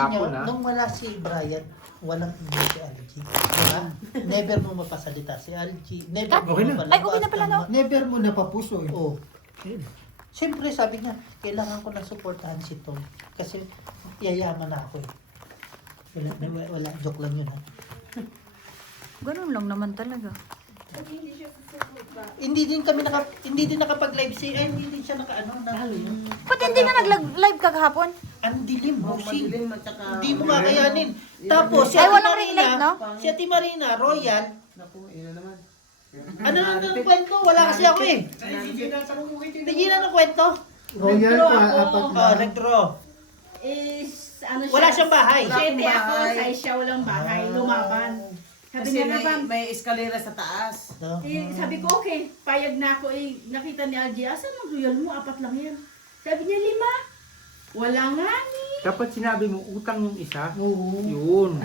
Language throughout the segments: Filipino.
Hapon, Nyo, ah. nung wala si Brian, walang hindi si Algie. Diba? Never mo mapasalita si Algie. Never mo Okay na. mapalabas. Ay, okay na pala, no? Never mo napapuso eh. Oo. Siyempre sabi niya, kailangan ko na suportahan si Tom. Kasi yayaman na ako eh. Wala, joke lang yun ha. Ganun lang naman talaga. Hindi din nakapag-live si, hindi din siya naka-ano na. Ba't hindi ka nag-live kagahapon? Ang dilim, bossing. Madilim at saka... Hindi mo kakayanin. Tapos, si Ay, Ate walang ring light, Marina, no? si Ate Marina, Royal, Naku, ina naman. ano na ng kwento? Wala kasi ako eh. Hindi na ng kwento. Royal Nag-draw pa, ako. apat na. Nag-draw. Ano siya? Wala siyang bahay. Siyete Wala akong ako, bahay. sa siya walang bahay, lumaban. Sabi Kasi niya naman, may eskalera sa taas. No? sabi ko, okay, payag na ako, nakita ni Algie, asan ang royal mo? 4 lang yan. Sabi niya, 5. Wala nga ni. Dapat sinabi mo, utang yung isa. Oo. Yun.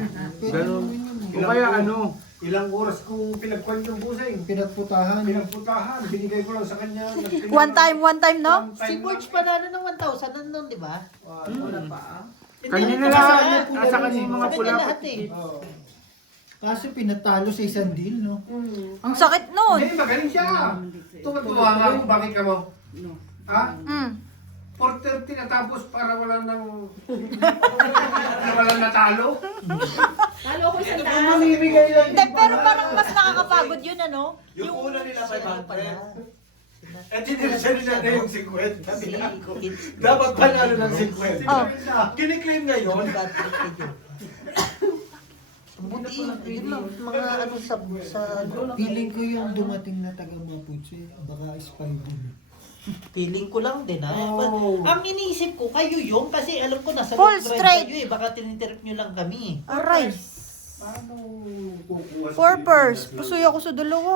Ganun. O kaya ano, Ilang oras kong pinagkwan yung busing. Pinagputahan. Pinagputahan, binigay ko lang sa kanya. One time, no? Si Borge panalo ng 1,000 nandun, di ba? Wala pa ah. kanya na Hindi, lang. kasi- Nasa kanya yung mga Sabi pula. niya lahat eh. Oo. Kaso pinatalo sa isang deal, no? Ang sakit nun. Hindi, magaling siya. Tuwa nga ako, bakit ka mo? Ha? Mm. 4:30 natapos para wala nang... wala natalo. Talo ko isang daan. Mamimigay lang. Hindi, pero parang mas nakakapagod yun, ano? Yung una nila Pala. 500. At dinirsan nila na yung 50. Sabi Si- ko, dapat panalo ng 50. Oh. Kiniklaim ngayon. Bad trip kayo. Buti, yun lang, mga ano sa Feeling ko yung dumating na taga Mapuche, baka spy din. feeling ko lang din ha. Oh. Ang iniisip ko, kayo yung, kasi alam ko nasa Full loob drive straight. kayo eh, baka tinitrip nyo lang kami. Aray. Paano kukuha sa Purpose. Pilipinas? Pusoy ako sa dalawa.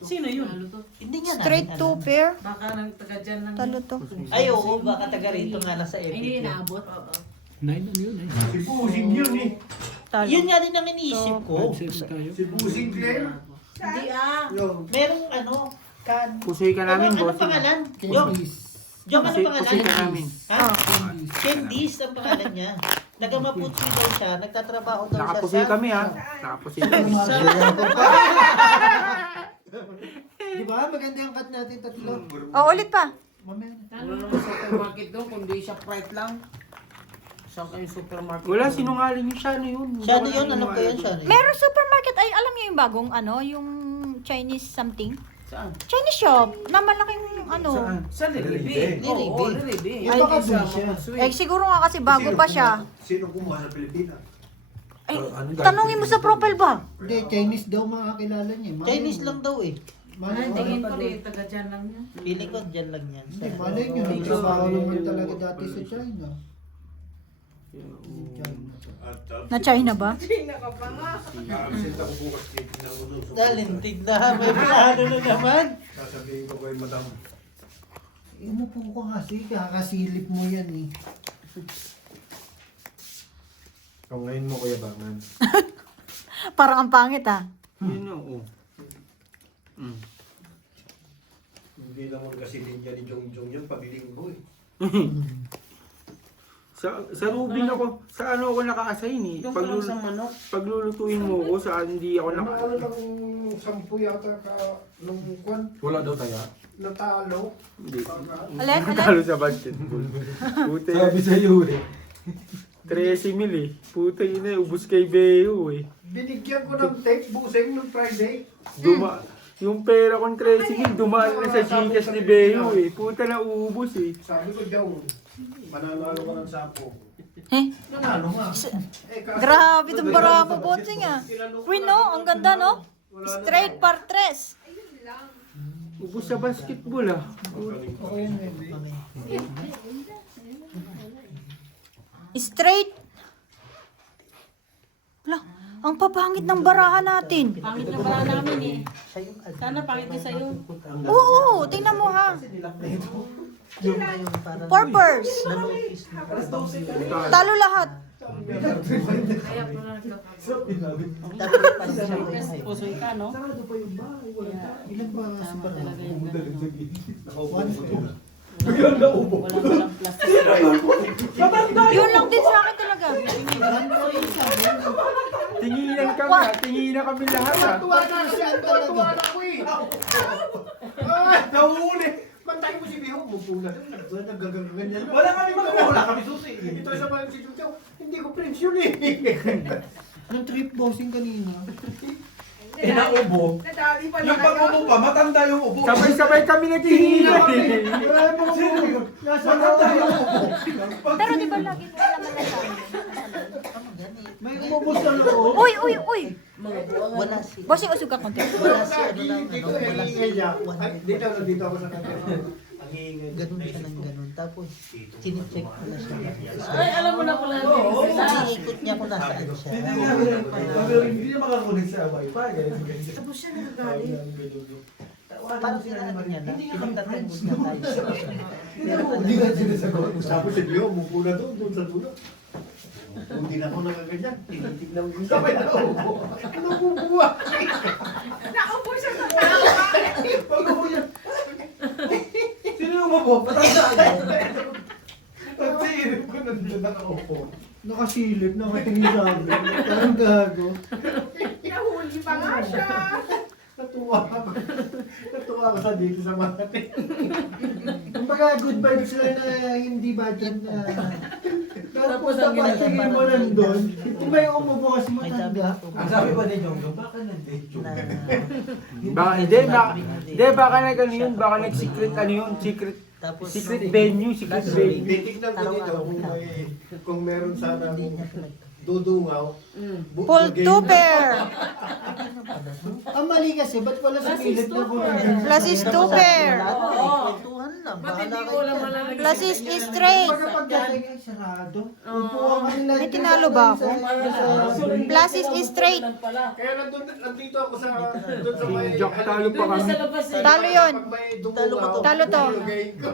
Sino yun? Hindi nga Straight namin 2 alam. pair. Baka nang taga dyan lang. Talo to. Ay oo, baka taga rito nga nasa Ay, hindi epic. yun. inaabot. Nine ano yun? Si Busing yun eh. Talo. Yun nga din ang iniisip ko. Si Busing Claire. Hindi ah. Yung Merong ano, kan... Pusoy ka namin, ano boss. pangalan? Yung, yung ano Pusoy ka pangalan? namin. Ha? Candice ang pangalan niya. Taga-Maputsui daw siya, nagtatrabaho daw siya Nakapusoy sa... kami ha. Nakapusoy kami. Di ba? Maganda yung cut natin tatlo. O, ulit pa. Mamaya na. Wala naman supermarket doon, kundi siya Sprite lang. Saan kayong supermarket? Wala, sinungaling yung Shano yun. Siya na yun, alam ko yan siya. Meron supermarket. Ay, alam niyo yung bagong ano? Yung Chinese something? Saan? Chinese shop. Na malaking ano. Saan? Sa Liribe. Liribe. Oo, Liribe. Yung baka doon siya. Eh, siguro nga kasi bago pa siya. Sino kumuha sa Pilipinas? Ay, tanungin mo sa profile ba? Hindi, Chinese daw makakilala niya. Malay Chinese mo. lang daw eh. Malay mo. Tingin ko rin, taga dyan lang yan. Feeling ko dyan lang yan. Hindi, malay nyo. Nagtrabaho naman talaga dati sa China. Na China ba? Absent ako bukas dito ng unong. Dalintig na, may plano na naman. Sasabihin ko kay madam. Umupo ko kasi, kakasilip mo yan eh. Kung ngayon mo kuya Bangan. Parang ang pangit ah. Yun oo. Hindi naman kasi ninja ni Jong Jong yung pabiling ko eh. Sa Rubin ako, sa ano ako naka-assign eh. Doon ka lang sa manok. Paglulutuin mo ako, sa hindi ako Ano naka... ano lang 10 yata ka nung kwan Wala daw tayo. natalo. Hindi. Alin, Talo sa basketball. Puta Sabi yan. sa iyo eh. 13 mil eh. Puta yun eh, ubus kay Beo eh. Binigyan ko ng tape busing nung Friday. Yung pera kong 13 mil, dumaan na sa Gcash ni Beo eh. Puta na uubos eh. Sabi ko daw, mananalo ka ng sapo. Eh, Nanalo nga. grabe itong bara mo, botsing ah. Queen no, ang ganda no? Straight par tres. Ubus sa basketball ah. Okay yun, baby. Straight. Wala, ang papangit ng barahan natin. Pangit na pala namin eh. Siya yung Sana pangit din sa'yo. Oo, tingnan mo ha. yung parang... Purpose. Na-notice na. Talo lahat. Kaya po na Dapat parang siya yung pusoy ka, no? Sarado pa yung bahay. Wala. Ilan ba kasi pa? Talaga yung ganda, no? One, two. Biglang naubo. Walang plastic. Yun lang din sa akin talaga. Tinginan kami, tinginan kami lahat ah. Tuwa na siya, tuwa na ko eh. Ah, nahuli. Mantayin mo si Biho, mupula. Nagagaganyan. Wala kami wala kami susi. Ito sa mga si Jujao, hindi ko friends yun eh. Anong trip bossing kanina? Eh, naubo. Nadali pa Yung pag-ubo pa, matanda yung ubo. Sabay-sabay kami naghihingan eh. Nasa matanda yung ubo. Pero di ba lagi ko naman na tayo? May umubos na loob. Uy, uy, uy! Mga buwangan. Wala si... Bossing, usog ka konti. Wala si ano lang, Dito, wala ang si... ingay niya. one Ay, minute. dito ako sa kanya. Ang ingay. Ganun siya ng ganun. Tapos, chine-check ko na siya. Ay, alam mo na pala din sila. Iniikot niya kung nasaan siya. Hindi niya makakunik sa wifi. Tapos siya nagagalit. Parang sinaano niya na, ipagtatanggol niya tayo sa siya. Pero Hindi nga sinasagot. Tapos si Biho, mupula doon sa dulo. Hindi na ako nagaganyan. Tinitignan ko sa may naubo. Ano bubuwa? Naupo siya sa tao. Pag-ubo niya. Sino yung umubo? Patanda yan. Pagsiirip ko nandun nakaupo. Nakasilip, nakatingin sa akin. Parang gago. Nahuli pa nga siya. Natuwa ako. Natuwa ako sa dito sa mati. Kumbaga, good vibes lang na hindi budget na... Tapos Tapos ang dapat ginagawa tingin mo nandun. Kung may umubo kasi may dami matanda. ako. Ang sabi pa ni Jongdong, baka nandito. Baka, baka nag-ano yun, baka nag-secret ano yun, secret Tapos, venue, secret venue. Titignan ko dito kung meron sana hindi niya pinagtatanggol. dudungaw. Pull to pair. Ang mali kasi, ba't wala sa pilit na kung nandun? Plus is two pair. Kwentuhan lang. Ba't hindi Bahala ko alam kayo. malalagay? Plus is straight. Kumbaga pagdating ay sarado. Upuan ka nila. May tinalo ba ako? Plus is straight. Kaya nandito ako sa doon sa may Jack, talo pa kami. Sa labas eh. Talo yun. Pag may dungaw, Talo to. nilagay ko.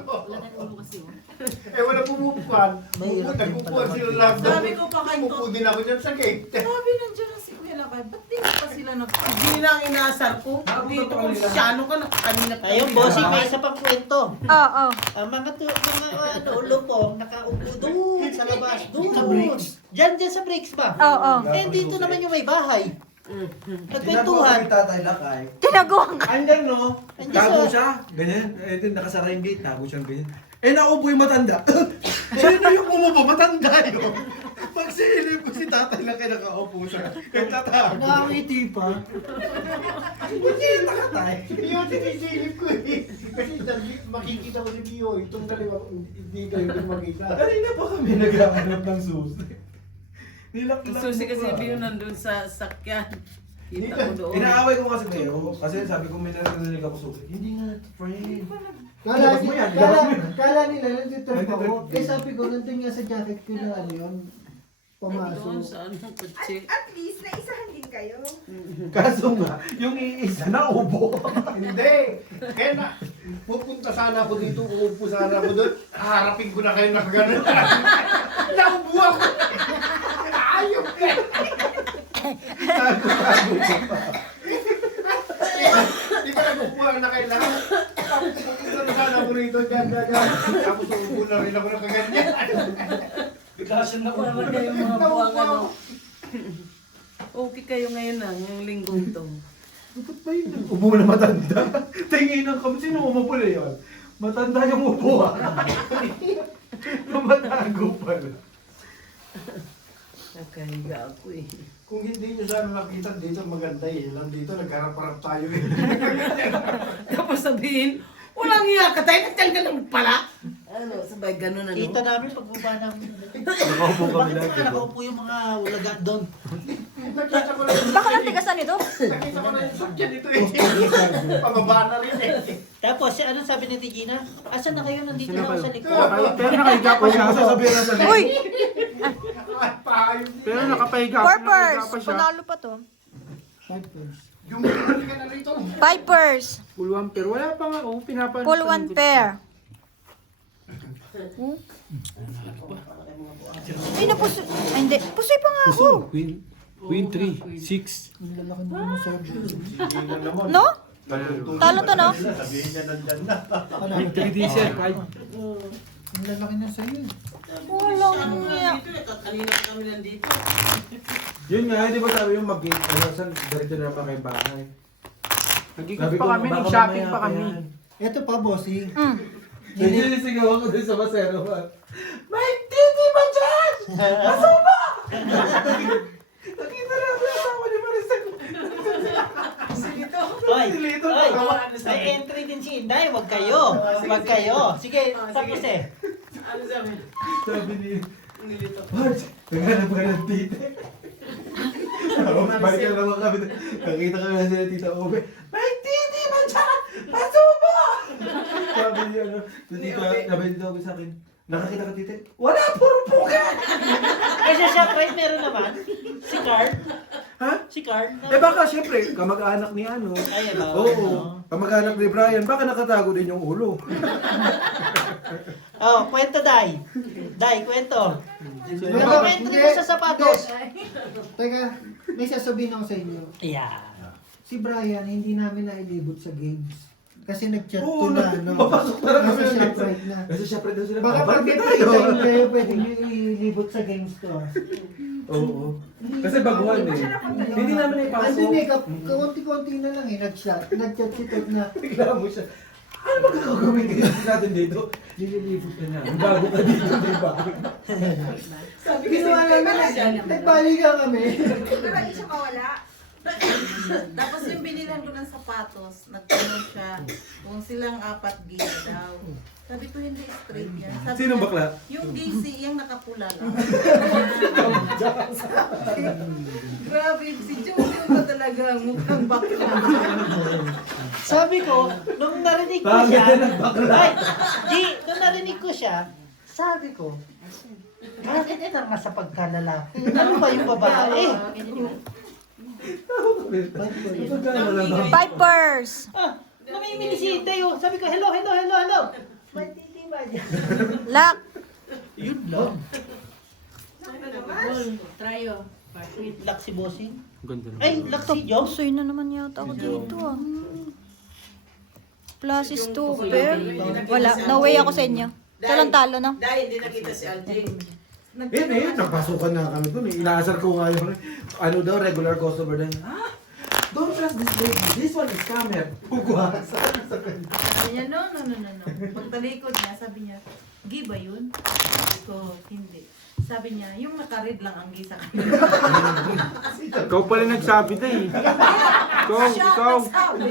Eh wala pumupuan. Mahirap din Nagpupuan pala sila lahat. Sabi ko pa kay Umupo din ako dyan sa gate. Sabi nandiyan na si Kuya Lakay. Ba't di pa sila Hindi na ang inaasar ko. Dito kung siyano ka na kanina pa. Ayun, bossing, may isa pang kwento. Oo. Ang mga ulupong nakaupo doon sa labas. Doon sa bricks. Diyan sa bricks ba? Oo. Eh, dito naman yung may bahay. Nagkwentuhan. Tatay Lakay. Tinaguan ka. Andyan no, Andyan tago sa- siya, ganyan. Eh, din nakasara yung gate, tago siya ganyan. Eh, naupo yung matanda. Sino yung umupo? Matanda yun. Pagsilip ko si tatay Lakay nakaupo siya. Kaya tatago. Nakangiti pa. Hindi, nakatay. Yun, sinisilip ko eh. Kasi makikita ko si Pio, itong dalawa, hindi kayo makita. Kanina pa kami naghahanap ng susi. Nilakilak Susi kasi Bio nandun sa sakyan. Kita ko doon. Inaaway ko kasi kayo, kasi sabi ko may narinig ako susi. Hindi nga, friend. Kala, Labas mo yan, labas mo yan. kala nila, nandito ako. Nandito- Eh sabi ko, nandun nga sa jacket ko na ano yun. Doon Pumasok. sa anong kotse. At least, naisahan din kayo. Kaso nga, yung iisa na ubo. Hindi. Kaya na, pupunta sana ako dito, uupo sana ako doon. Harapin ko na kayo na gano'n. Naubo ako. Ayok ka. Tago-tago ko pa. Di ba nag-upuan na kayo lahat? Tapos pupunta na sana ako rito, dyan. Tapos uupo na rin ako na kaganyan. Biglasan na ako. Para kayong mga buwang ano. Okay kayo ngayon na, ngayong linggong to. Ba't ba yun? Ubo na matanda. Tinginan kami. Sino umupula yun? Matanda yung upo ah. Matago pala. Nakahiga ako eh. Kung hindi nyo sana nakita dito, maganda eh. Lang dito, nagharap-harap tayo eh. Tapos sabihin, walang iya ka tayo, nagtang ganun pala. Ano, sabay ganun ano. Kita namin pagbaba namin. Nakaupo kami Bakit lahat. nga nakaupo yung mga ulaga doon? Nakita ko na Baka lang tigasan ito. Nakita ko na yung sakyan dito eh. Pababa na rin eh. Tapos, ano sabi ni Tigina? Asan na kayo? Nandito na ako sa likod. Pero nakahiga pa siya. Sasabihin na sa Uy! At pahayos. Pero nakapahiga pa, nakahiga Purpers! pa siya. Panalo pa to. Gumuli ka na rito. Vipers! Full 1 pair. Wala pa nga. Oh, pinapanood. Full 1 pair. Ay, napuso. Ay, hindi. Pusoy pa nga ako. Queen 3, 6. Ang lalaki ng mga surgery. No? Talo to, no? Sabihin niya nandyan na. Ano? Yung 3 diesel, 5. Ang lalaki na sa'yo. Walang iya. Kanina kami nandito. Yun nga, di ba sabi yung mag-gate, saan diretso na naman kayong bahay. Nagiging pa kami, nag-shopping pa kami. Ito pa, bossing. Mm. Sinisigaw ako din sa masero. May titi ba dyan? Masama! Nakita lang ang asawa ni Maricel. Oy, may entry din si Inday. Wag kayo. Wag kayo. Sige, tapos eh. Ano sabi? Sabi ni Nilito. Marge, naghanap ka ng titi. Balik ka naman kami. Nakita kami na sila tita Ube. May titi ba dyan? Masama! Sabi niya, sabi ni Ube sa akin, nakakita ka titi? Wala, puro puga! Kasi siya, right, meron naman. Si Carl. Ha? Si Carl. Eh baka syempre, kamag-anak ni ano. Ay, ano? Oo, kamag-anak ni Brian, baka nakatago din yung ulo. Oh, kwento, Day. Day, kwento. Hindi. Ano entry mo sa sapatos? Teka, may sasabihin ako sa inyo. Yeah. Si Brian, hindi namin nailibot sa games. Kasi nag-chat Oo, ko na, no? papasok na lang Nasa kami ng Shoprite na. Kasi syempre daw sila, Baka pag babalik may na free tayo. time kayo, pwede nyo ilibot sa games to. ah. Oo. Kasi baguhan eh. Hindi namin Andun eh, ipasok. kaunti-kaunti na lang eh, nag-chat si Todd na, Bigla mo siya. Ano ba gagawin kayo natin dito? Nililibot ka na. Ang bago ka dito, di ba? ginawa namin, nagbalikan kami. Pero hindi siya mawala. Tapos yung binilan ko ng sapatos, nagtanong siya kung silang 4 gay daw. Sabi ko hindi straight yan. Sabi Sinong niya, bakla? Yung gay yung nakapula lang. Grabe, si Jojo ba talaga mukhang bakla? Sabi ko, nung narinig ko Bakit siya, ka nagbakla? ay, nung narinig ko siya, sabi ko, bakit ito nga sa pagkalalaki? Ano ba yung babae? Vipers! Ah, namimili si Teo. Sabi ko, hello. May titi ba dyan? Lock! Yun lang. Tryo. Lock si Bossing. Ganda naman. Ay, lock si Joe. Pusoy na naman yata ako dito ah. Plus is stupid. Wala, no way ako sa inyo. Talang talo na. Dahil hindi nakita si Aljing. Napasukan na kami dun eh. Inaasar ko nga yung, ano daw, regular customer na yun. Don't trust this lady. This one is scammer. Pugwa. Sabi niya, no. Pagtalikod niya, sabi niya, gay ba yun? Sabi ko, hindi. Sabi niya, yung naka-red lang ang gay sa kanila. Ikaw pala nagsabi na eh. Ikaw. Sabi!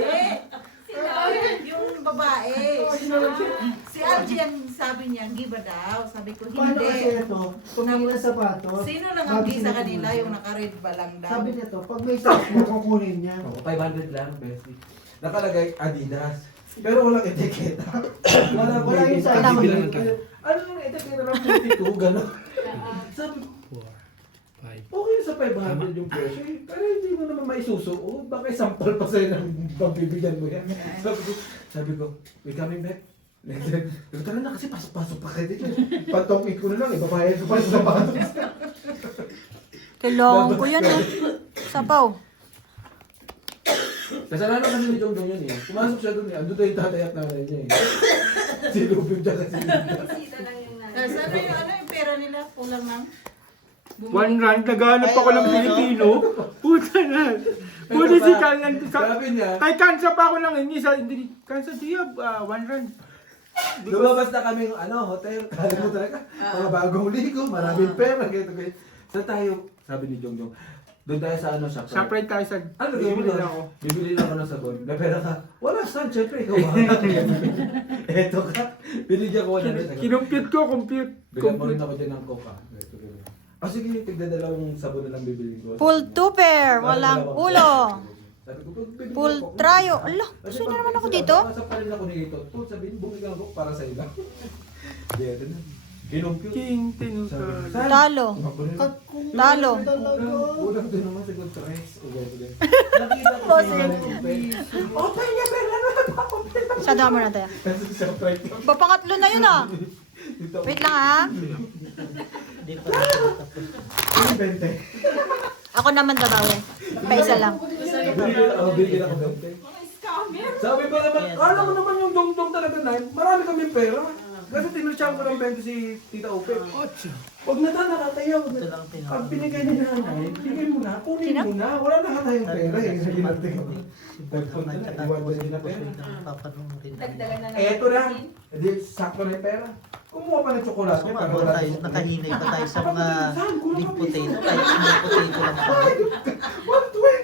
Yung babae. Si Algie ang sabi niya, gay ba daw? Sabi ko, Paano kasi hindi. ito, pumili ng sapatos, Sino lang ang gay sa kanila, yung naka-red ba lang daw? sabi nito, pag may size mo, kukunin niya. 500 lang, bestie. Nakalagay Adidas. Pero walang etiketa. Wala yung size. Ano yung etiketa ng 52, gano'n? Sabi ko, okay sa 500 yung presyo eh. Pero hindi mo naman maisusuot. Baka sampal pa sa'yo ng pagbibigyan mo yan. Sabi ko, we coming back? Tara na kasi pasok-pasok pa kayo dito. Pantongin ko na lang, ibabayad ko pa sa sapatos. Kailangan ko yan ah. Sapaw. Kasalanan kasi ni Jong yun eh. Pumasok siya doon eh. Andun tayo yung tatay at nanay niya eh. Silubin siya kasi. Sana yung pera nila, kulang ng... 1 rand, naghanap ako ng Pilipino. Puta na. Pwede si Kansan. Sabi niya, Kay Kansa pa ako nang hingi sa... Kansa, do you have 1 rand? lumabas na kami ng hotel. Kala mo talaga, mga bagong ligo, maraming pera. Ganito. Saan tayo? Sabi ni Jong. Doon tayo sa Shoprite. Shoprite tayo sa... Ano, Bibili bibili na lang ako. ako. Bibili lang ako ng sabon. May pera ka. Wala, saan? Siyempre, ikaw ba? Eto ka. Binigyan ko na rin. Kinumpute ko, compute. Bigyan mo rin ako dyan ng coca. Sige, tigdadalawang sabon na lang bibili ko. Full 2 pair, walang ulo. Sabi ko, bibili Full ako. tryo. Ala, Kasi gusto na pag naman ako sila, dito. Nasa pa rin ako nito. Tut, sabihin, bumigyan ko para sa iba. Di, ito na. Kinumpute. King, tinusa. Talo. Talo. Ulang din naman sa good stress. Nakita ko siya. Open niya, pero ano nagpapapit? Sa damo na tayo. Kasi sa Shoprite ko. Papangatlo na yun ah. Wait lang ah. Hindi pa. Ano 20? Ako naman babawi. Pa isa lang. Bigyan ako 20. Sabi ba naman, alam mo naman yung dong-dong talaga na, marami kami pera. Kasi tinutsahan ko ng 20 si Tita Ope. Huwag na tayo nakatayo. Ito lang pinaka. Ang binigay ni nanay, bigay mo na, kunin mo na. Wala na katayong pera eh. Sige natin. At saka tapos yung papanurin namin. Eto na. Hindi, sakto na yung pera. Kumuha pa ng tsokolate. Sumama tayo, nakahinay pa tayo sa mga big potato. Kahit small potato lang pa.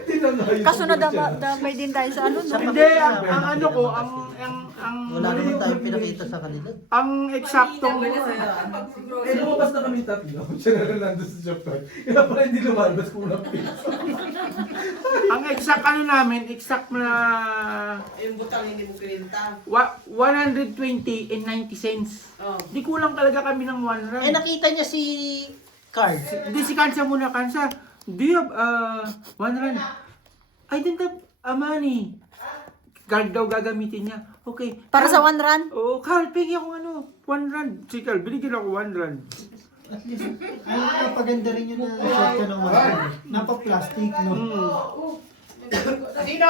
120 na nga yun. Kaso nadamay din tayo sa ano, no? Hindi, ang ano ko, ang Wala naman tayong pinakita sa kanila. ang eksaktong Eh, lumabas na kami tatlo. Siya na lang nandun sa Japan. Kaya pala hindi lumalabas kung walang pizza. ang exact ano namin, exact na Yung butang hindi mo kininta. 120 and 90 cents. Oh. Di kulang talaga kami ng 1 rand. Eh, nakita niya si Carl. Hindi si Kansa muna, Kansa. Do you have 1 rand? I didn't have money. Card daw gagamitin niya. Okay. Para sa 1 rand? Oo, Carl, pigi ako 1 rand. Si Carl, binigyan ako 1 rand. Ay, napaganda rin yun na shot ka ng water. Napa-plastic, no? Sino?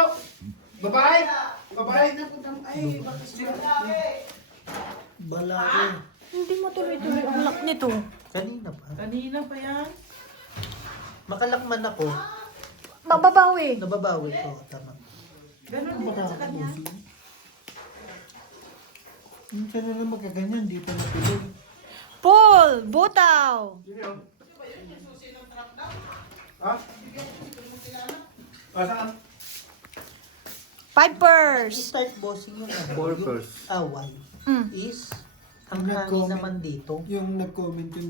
Babae? Babae? Bala ko. Hindi mo tuloy-tuloy ang lock nito. Kanina pa. Kanina pa yan. Makalakman ako. Mababawi. Nababawi ko. Tama. Ganun din sa kanya. Minsan na lang magkaganyan, di pa napilog. Paul, butaw. Ha? Saan? Pipers. Start bossing yung ano. Purpose. Yung away Mm. is ang Ang hangin nag-comment. naman dito. Yung nag-comment yung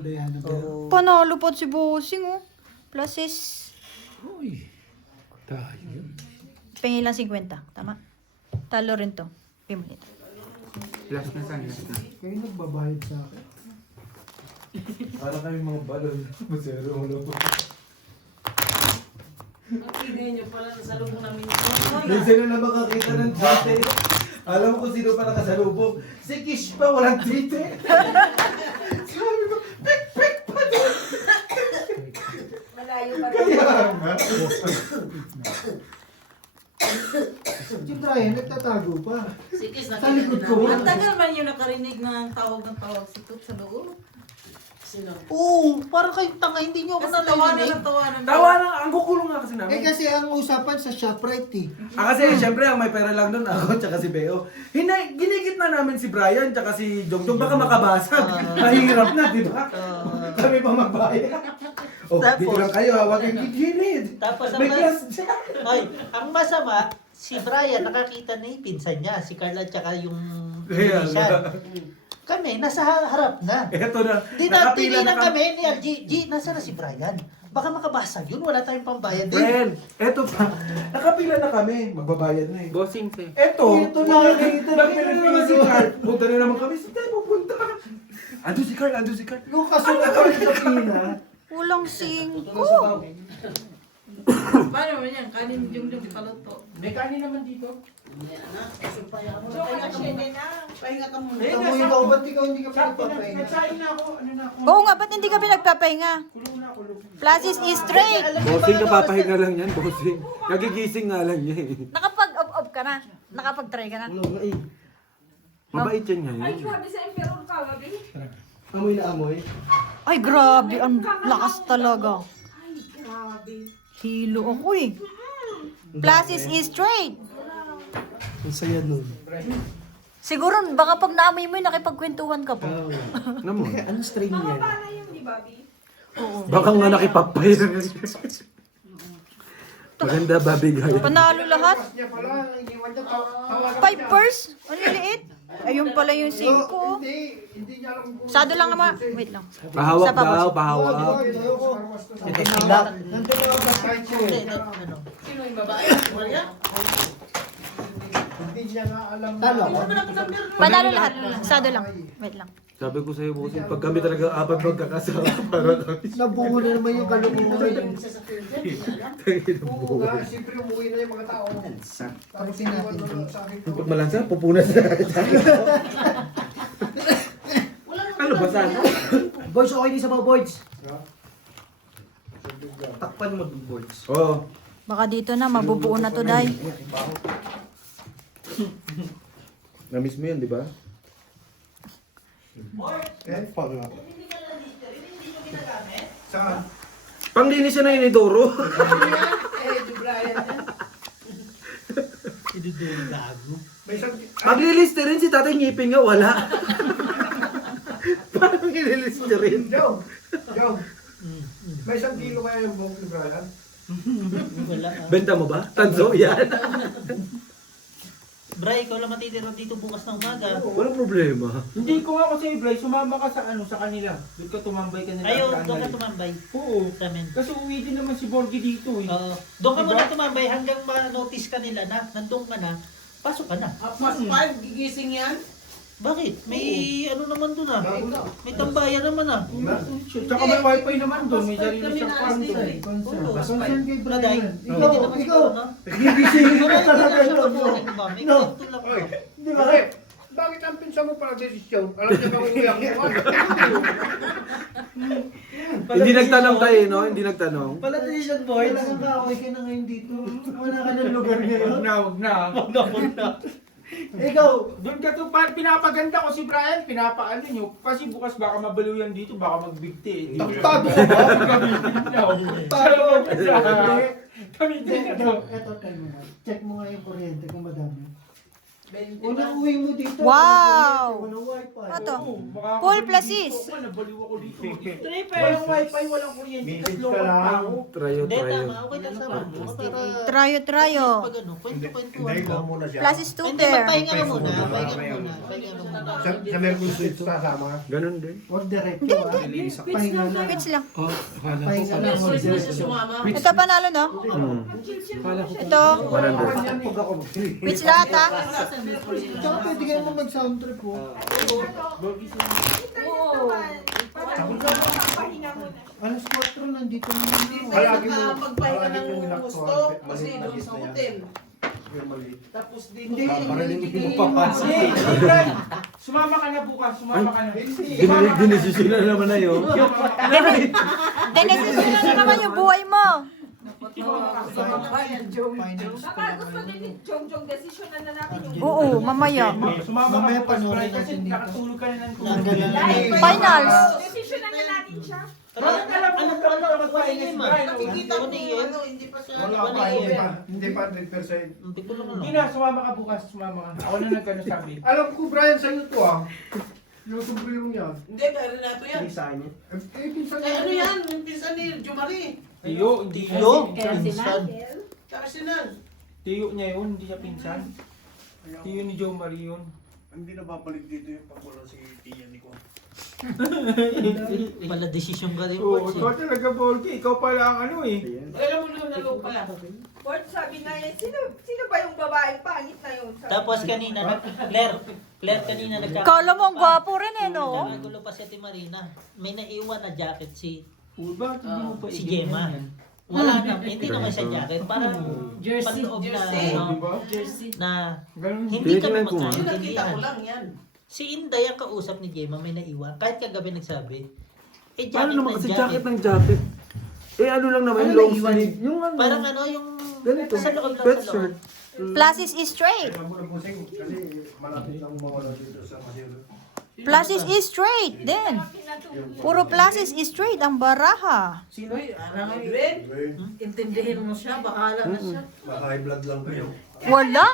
Diana ba? Oo. Panalo po si Bossing, oh. Plus is... Uy, tayo. Pengi lang 50. Tama? Talo rin to. Pimulit. Last na sana. Kayo nagbabayad sa akin. Para kami mga balon. Masero mo na po. Ang tigay niyo pala sa lubong namin. Minsan na makakita ng tite. Alam mo kung sino pa nakasalubong. Si Kish pa, walang tite. Sabi ko, pek pa din. Malayo pa rin. Kaya nga. Si Brian, nagtatago pa. Sige, Sa likod ko. Ang tagal man yung nakarinig ng tawag si Tut sa loob. Sino? Oo, parang kayong tanga, hindi nyo ako Kasi tawanan nalilinig. ng tawanan. Tawa na, ang kukulong nga kasi Eh namin. kasi ang usapan sa ShopRite eh. Kasi syempre ang may pera lang doon ako tsaka si Beo. Ginigit na namin si Brian tsaka si Jongjong baka makabasag. Mahirap na, di ba? Kami pa magbayad. Oh, Tapos- dito lang kayo, huwag kayong gigilid. Tapos ang May class dyan. Ay, ang masama, si Brian nakakita na yung pinsan niya, si Carla tsaka yung Kaya Venetian. Kami, nasa harap na. Eto na, Di nakapila natin na lang kami ni LG. G, nasa na si Brian? Baka makabasag yun, wala tayong pambayad din. Friend, eto pa. Nakapila na kami, magbabayad na eh. Bossing sir. Eto, Ito na, ito na. nakapila na naman si Carl. Punta na naman kami, saan tayo pupunta? Ando si Carl, ando si Carl. Yung kasunod kami sa pina. Kulang 5. Paano mo yan? Kanin yung paluto. May kanin naman dito. Pahinga ka muna. Tamo ikaw, ba't ikaw hindi ka pinagpapahinga? Nagsain na ako, ano na ako. Oo nga, ba't hindi ka pinagpapahinga? Kulong na, kulong. Flashes is straight. Bossing, napapahinga lang yan, bossing. Nagigising nga lang niya eh. Nakapag-up ka na. Nakapag-try ka na. Mabait yan ngayon. Amoy na amoy. Ay, grabe. Ang lakas talaga. Hilo ako eh. Flashes is straight. Ang saya nun. Siguro, baka pag naamoy mo yun, nakipagkwentuhan ka pa. Naman. Ano strain yan? Baka nga nakipapay. Maganda, babigay. Panalo lahat. Niya pala, iniwan niya. Tawagan Pipers? Ang liliit. Ayun pala yung 5. Hindi niya alam kung... Sado lang naman. Wait lang. Pahawak Isa pa, daw, boss. pahawak. Ito sila. Nandun mga basahin ko. Hindi, ano. Sino yung babae? Maria? Hindi niya nga alam. Talo ako. Panalo lahat. Sado lang. Wait lang. Sabi ko sa'yo, bossing, pag kami talaga apat magkakasama, para kami. Nabungo na naman yung kalunguhan. Oo nga, siyempre umuwi na yung mga tao. Tapos natin, iniwan mo sa akin. Pag malansa, pupunas na. Ano ba sana? Boys, okay din sa mga boys. Takpan mo dun, boys. Oo. Baka dito na, mabubuo na to, Day. Na-miss mo yun, di ba? Saan? Panglinis siya na yun ni Doro. Eh, di Brian yan. Iduduro gago. May isang... Magliliste rin si tatay ngipin nga, wala. Parang ililiste rin. Joe! Joe! May 1 kilo kaya yung buhok ni Brian? Wala ah. Benta mo ba? Tanso? Yan. Bray, ikaw lang matitira dito bukas ng umaga. Walang problema. Hindi ko nga kasi, Bray, sumama ka sa sa kanila. Doon ka tumambay ka nila. Ayaw, at doon ka Annalyn. tumambay. Oo. Sa amin. Kasi uwi din naman si Borgie dito eh. Oo. Doon ka Diba? muna tumambay hanggang ma-notice ka nila na nandun ka na. Pasok ka na. Past 5, gigising yan. Bakit? May ano naman doon ah. May tambayan naman ah. Tsaka may wifi naman doon. May sarili Kami siyang na farm alas doon. din Oo. Concern kay Braday. Brian. Hindi naman Ikaw, no? gigisingin ka talaga Hindi ito. naman ba? May No. kwento lang Oy, ba? Di ba? Bakit? Bakit ang pinsan mo para desisyon? Alam niya bang uwi ako Hindi nagtanong tayo, no? Hindi nagtanong. Pala decision boy. Wala kang kaaway ka na ngayon dito. Wala ka ng lugar ngayon. Huwag na. Ikaw, Doon ka to, pinapaganda ko si Brian, pinapaano nyo. Kasi bukas baka mabaliw yan dito, baka magbigti. taktado ka ba? Taktado ka. Kami din na to. Eto, tayo mo nga. Check mo nga yung kuryente kung madami. Unang uwi mo dito. Wow! Walang wifi. Ano? Baka Full ako plasis. dito, nabaliw ako dito. Trippers. Walang wifi, walang kuryente. Message Tatlo ka pa lang. ako. Trayo, Hindi, trayo. tama. Okay lang sa akin. Para... Trayo. Pag ano, kwento-kwentuhan Hindi, ko. ikaw muna siya. Plus is Hindi, 2 there. magpahinga ka muna. Pahinga ka muna. Sa Mercury Suites kasama. Ganun din. Huwag diretso ah. Pahinga lang. Pitch lang. Pahinga lang. Huwag Gusto diretso. sumama. Ito panalo, no? Ito. 100. Pitch lahat, ha? Tsaka pwede kayo mo mag-sound trip po. Alas 4 nandito na naman. Palagi mo. Magpahinga palagi ng mong ginagawa. gusto kasi Maliit na doon gis sa na yan. hotel. Yung maliit. Tapos dito Hindi, Hindi, Brian, sumama ka na bukas, sumama ka na. Dinesisyon na naman na yun. Dinesisyon na naman yung buhay mo. Baka gusto din Oo, mamaya. Sumama Mamaya ka bukas, panoorin Brian, kasi natin dito. nakatulog ka na ng Nanggalan na tulog. Finals. Ano magpahinga ma? nakikita ko ano, hindi pa siya. Wala pa, hindi pa 100%. Ito lang Hindi ano. na, sumama ka bukas, sumama ka. Ako na nagkano sabi. Alam ko, Brian, sa'yo to ah. Yung sombrero niya. Hindi, meron na ito yan. Pinsan Eh, ano yan? Yung pinsan ni Jumari. Tiyo, hindi Yo, niya. pinsan. Tsaka sinan. Tiyo niya yun, hindi niya pinsan. Tiyo ni Joe Marie yun. Hindi na babalik dito yung pag wala si Tia ni ko. Pala desisyon ka rin Oo, po. ikaw talaga, Borgie. Ikaw pala ang ano eh. Alam mo naman na lupa. Ford, sabi nga yan, sino ba yung babaeng pangit na yun? Sabi Tapos kanina, Claire kanina Kala mo, ang gwapo rin eh, no? Nakagulo pa si Ate Marina. May naiwan na jacket si Bakit hindi mo pa si i-ganyan Gemma. yan? Wala na, hindi naman siya jacket. Parang Jersey. panloob na, Jersey. ano, Di ba? Jersey. na Ganun. hindi kami Tingnan ko nga. Yung nakita ko magkaintindihan. lang yan. Si Inday ang kausap ni Gemma, may naiwan. Kahit kagabi nagsabi, eh Paano jacket naman ng kasi jacket. jacket ng jacket? Eh ano lang naman, Ano long naiwan? sleeve. Yung ano, Parang ano, yung ganito, sa loob lang sa sweatshirt. loob. Plasis is straight. Kaya mo na pusing kasi malapit lang mawala dito sa Masiro. Plasis is straight din. Puro plasis is straight ang baraha. Sino yun? Arangan Red? Intindihin mo siya, bahala na siya. High blood lang kayo. Wala.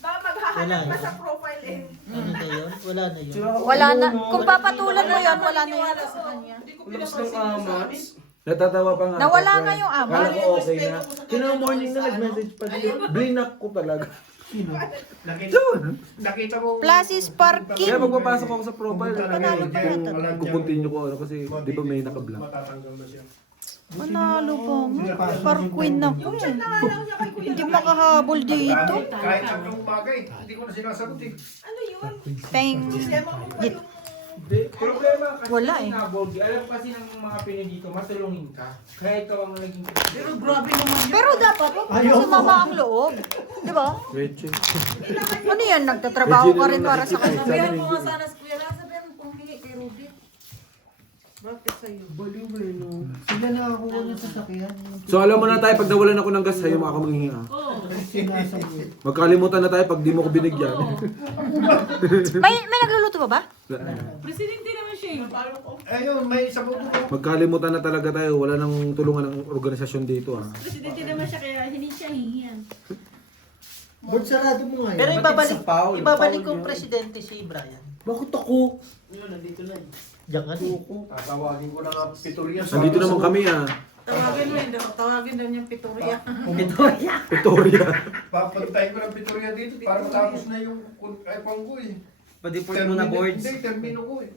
ba maghahanap pa sa profile eh. Ano na yun? Wala na yun. Wala na. Kung papatulan mo yon, wala na yun. Wala sa kanya. Hindi ko pinapansin yun sa amin. Natatawa pa nga. Nawala ako, nga friend. yung ama. Kala ko okay na. Respeto ko sa Kina kanya, morning na sa ano. nag-message pa din. Blinak ko talaga. Nakita, nakita mo. Plasis parking. Kaya magpapasok ako sa profile. Panalo pa yata. Kukontinue ko ano kasi di ba may naka-block. Matatanggal na siya. Panalo pa. Par queen na ko eh. Hindi makahabol dito. Kahit hanggang umaga eh, hindi ko na sinasagot eh. Ano yun? Peng. Sistema mo ba yung Problema kasi Wala eh. nga, Borgie, alam kasi ng mga Pinoy dito, matulungin ka. Kaya ikaw ang naging... Pero grabe naman yun. Pero dapat, huwag mo sumama ang loob. Di ba? Leche. Ano yan? Nagtatrabaho ka rin para sa kanya. Sabihan mo nga sana si Kuya Ram, sabihan mo kung hingi kay Rudy. Bakit? sa'yo. Baliw ba yun, no? Sila nakakuha ng sasakyan. So alam mo na tayo, pag nawalan ako ng gas sa'yo, mga kamanghingi ah. Sinasagot. Magkalimutan na tayo pag di mo ko binigyan. May nagluluto pa ba? Presidente naman siya eh. Ayun, may sabaw ko. Magkalimutan na talaga tayo, wala nang tulungan ng organisasyon dito ah. Presidente naman siya kaya hindi siya hingihan. Ba't sarado mo nga Pero yun? ibabalik kong presidente si Brian. Bakit ako? Yun, nandito na eh. Diyan ka din. Tatawagin ko na nga Pitorias. Nandito naman kami ah. Tawagin mo yun, tawagin daw niyang Pitoria. Victoria. Papuntahin ko ng Pitoria dito para matapos na yung iPhone ko eh. Pa-deport mo na boards. Hindi, termino ko eh.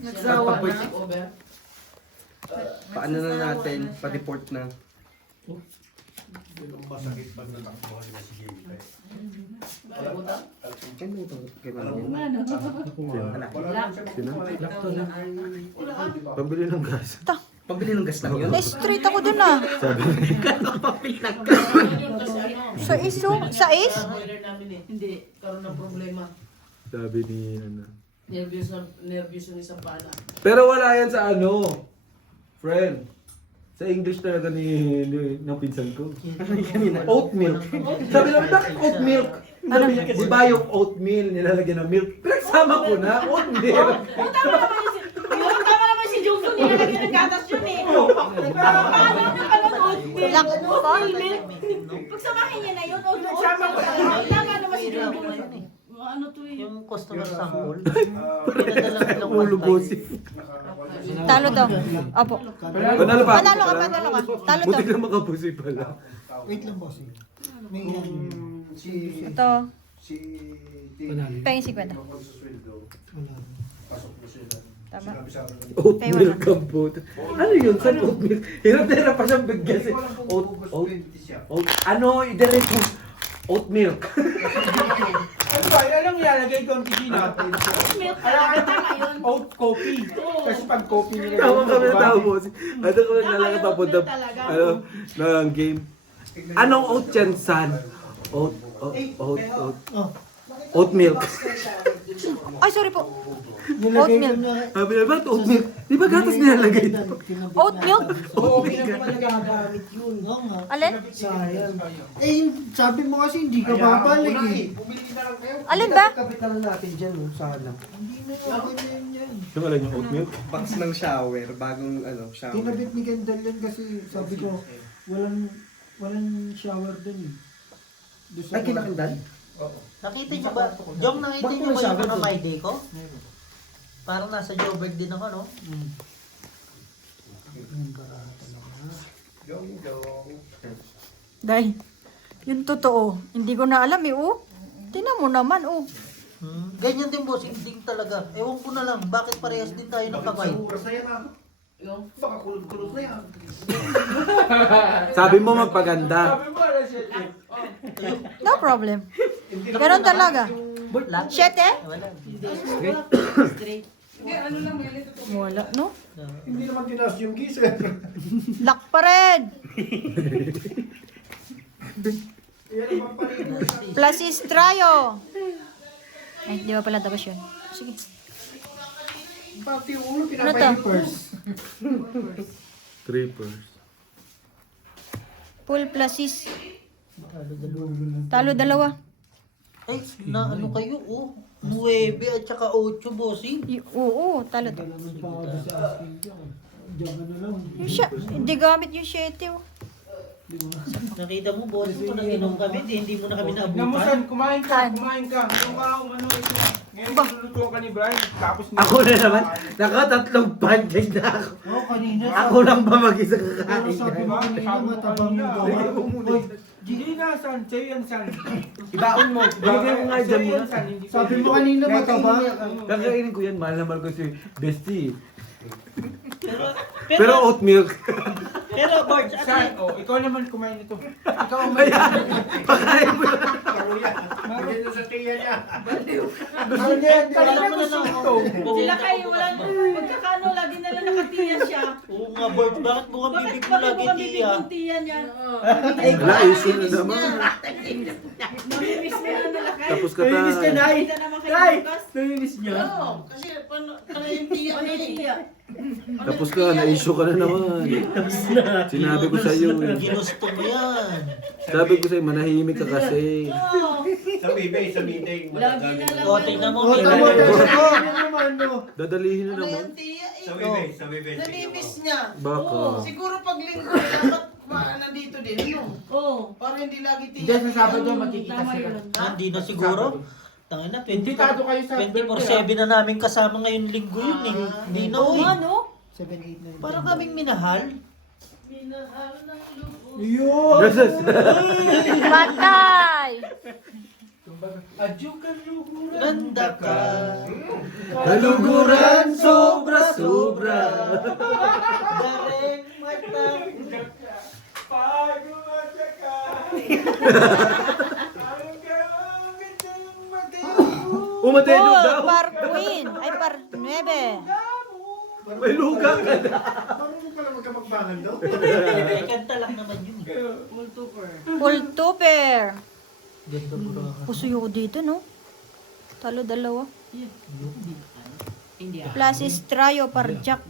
Nagsawa na. Over. Paano na natin? Pa-deport na. Yun ang masakit pag natakbuhan na si Jimmy. Wala mo na? Pambili ng gas. Pabili ng gas lang yun. Na-straight ako dun ah. Sa iso? Sa is? Boiler namin eh. Hindi, karoon ng problema. Sabi ni ano. Nervous yung isang pala. Pero wala yan sa ano. Friend. Sa English talaga ng pinsan ko. Oat milk. Sabi namin, bakit oat milk? Sabi niya, di ba yung oatmeal nilalagyan ng milk? Pinagsama ko na, oat milk. Tama naman si Jungkook, nilalagyan ng gatas yun eh. Paano na pala oatmeal? Oatmeal? Pagsamahin niya na yun, oatmeal. Tama naman si Jungkook. Ano to eh? Yung customer sample. Pinadala ko lang Ulo bossy. Talo to. Opo. Panalo pa. Panalo ka, panalo ka. Talo to. Buti na makapusi pala. Wait lang, boss. May Si Ito. Pengin 50. wala. Pasok mo sila. Tama. Oat Kay milk wala. ang puto. Ano yun? Saan oat milk? Hirap na hirap pa siyang bigyan. Oat. Ano? I-direct mo. Oat milk. Ano ba? Alam mo ilalagay ko ang tigina. Milk talaga, tama yun. Oat coffee. Kasi pag coffee nila. Tawag kami na tao mo. Ano ko nalaga papunta. Ano? Ng game. Anong oat yan, son? Oat milk. Ay, sorry po. Nilagay ko milk. na. Sabi na, bakit oat milk? Di ba gatas nilalagay ito? Oat milk? Oo, pinagagamit yun. Oo nga. Alin? Sayang. Sabi mo kasi hindi ka babalik eh. Bumili na lang kayo. Alin ba? Kapital natin dyan, sana. Hindi na yun, yan. Yung alam yung oat milk? Box ng shower, bagong shower. Kinabit ni Kendall yan kasi sabi ko, walang shower dun eh. Doon sa Ay, kinakandal? Nakita niyo ba? Jong, nakita niyo ba yung mga my day ko? Parang nasa Joburg din ako, no? Day, yung totoo. Hindi ko na alam eh, oh. Tingnan mo naman, oh. Ganyan din, boss. Hindi talaga. Ewan ko na lang. Bakit parehas din tayo ng kamay? Oras na yan ah. Baka kulot-kulot na yan. Sabi mo magpaganda. Sabi mo, alam siya. No problem. Ganon talaga. Lahat? Siyete? Wala. Wala, no? Hindi naman tinaas yung gisa. Lock pa rin. Yan ang pampalino. Plus Istrayo. Ay, di ba pala tapos yun? Sige. Pati yung ulo, Ano to? pinapayin. Trippers. Full plus is. Talo dalawa. Ay, na ano kayo, oh. 9 at saka 8, bossing. Oo, talo to. naman pa ako doon sa asking ko. Diyan ka na lang. Yung hindi gamit yung 7, oh. Nakita mo, bossing, kung nag-inom kami, hindi mo na kami naabutan. Namusan, kumain ka, Saan? kumain ka. Ano ito? Ngayon niluluto ka ni Brian, tapos Ako na naman. Nakatatlong pancake na ako. Oo, kanina. Ako lang ba mag-isa Pero kakain? sabi mo kanina, matabang yung gawa. Hindi na, san. Sa'yo yan, san. Ibaon mo. Ibigay mo nga dyan Sa'yo yan, muna. san. Hindi Sabi pwede. mo kanina, Kaya matabang. Kakainin ko yan. Mahal na mahal ko si Bestie. Pero Pero oat milk. Pero, Borge, ano Saan? yun? Oh, ikaw naman kumain ito. Ikaw ang may... Karuya. Bigyan niya sa tiya niya. Gusto niya, hindi Kanina Alam mo na gusto lang, ito. Sila kayo, wala pagkakano, lagi na lang nakatiya siya. Oo nga, Borge, bakit mo kang Bakit bibig mo bakit lagi, mo kami tiya? bibintiyan niya? Wala, issue na naman. Mamimiss mo na nalakay. Tapos ka Namimiss ka, ta. Nay. Kita naman kayo Nay, bukas. namimiss niya. Oo, kasi paano yung tiya Ano yung eh. tiya? Tapos ka, na-issue ka na naman. Sinabi ko sa'yo eh. Ginusto mo yan. Sabi ko sa'yo, manahimik ka kasi. Oo. Sa bibig, sa meeting. Lagi na lang. O, tingnan mo, O, may tamo, nalilito. ano naman, no? Dadalihin na Ano naman. yung tiya eh. Sa bibig, sa bibig. Namimiss niya. Baka. Siguro pag linggo, dapat nandito din, no? Oo. Para hindi lagi Hindi, tiya. sa Sabado magkikita Tama sila. yun. Hindi na siguro. Tangina, Invitado kayo sa 24/7 na namin kasama ngayon linggo yun eh. Hindi na Oo, eh. ano? 7, 8, 9, 10. Para kaming minahal. Minahal ng loob. Yun! Patay! Adyo ka, luguran. Ganda ka. Kaluguran, sobra-sobra. Dareng matang. Pag-umatya ka. Parang ka ang gandang matino. Umatay Paul, daw. par queen. Ay, par 9. May luga ka na. Marunong pala magkamagbangan daw. Ay, kanta lang naman yun eh. Full tupper. Ganda bro. Pusuyo ko dito, no? Talo dalawa. Hindi ah. Plus Strayo par Jack.